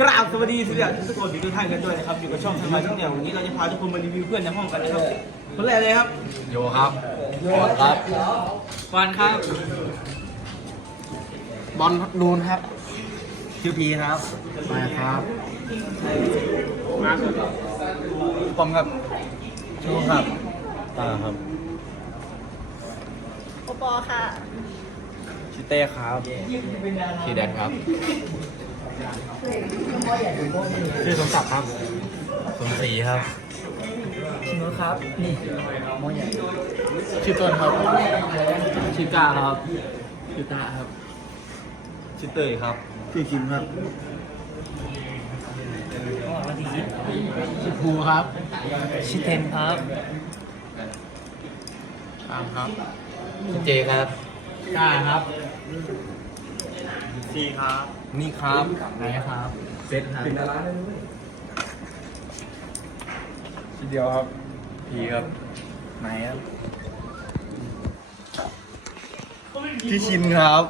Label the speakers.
Speaker 1: กราบสวัสดีทุกท่านทุกคนทุกท่านกันด้วยนะครับอยู่กับช่องสมาชิกเนี่ยวันนี้เราจะพาทุกคนมารีวิวเพื่อนในห้องกันนะครับคนแรกเลยครับ
Speaker 2: โยครับโยครับ
Speaker 1: ฟานครับ
Speaker 2: บอลนูนครับ
Speaker 1: คิวพีครับ
Speaker 2: มาครับ
Speaker 1: มาร์คปอมครับ
Speaker 2: ชูครับตาครับ
Speaker 3: โอปอค่ะ
Speaker 2: ชิเต้ครับชีแดนครับ ชื่อสมศักดิ์ครับสมศรีครับ
Speaker 1: ชิโนครับนี่
Speaker 2: ชื่อต้นครับ
Speaker 1: ชิกาครับชิตาครับ
Speaker 2: ชื่อเตยครับ
Speaker 1: ชื่อคิมครับ
Speaker 2: ชื่อภูครับ
Speaker 1: ชิเทนครับ
Speaker 2: ตามครับชื่อเจครับก้าครับ
Speaker 1: ซีครับ
Speaker 2: นี่ครับไหนครับเซตครับ
Speaker 1: ชื่อเดียวครับ
Speaker 2: พีครับ
Speaker 1: ไหนครับ
Speaker 2: พี่ชินครับ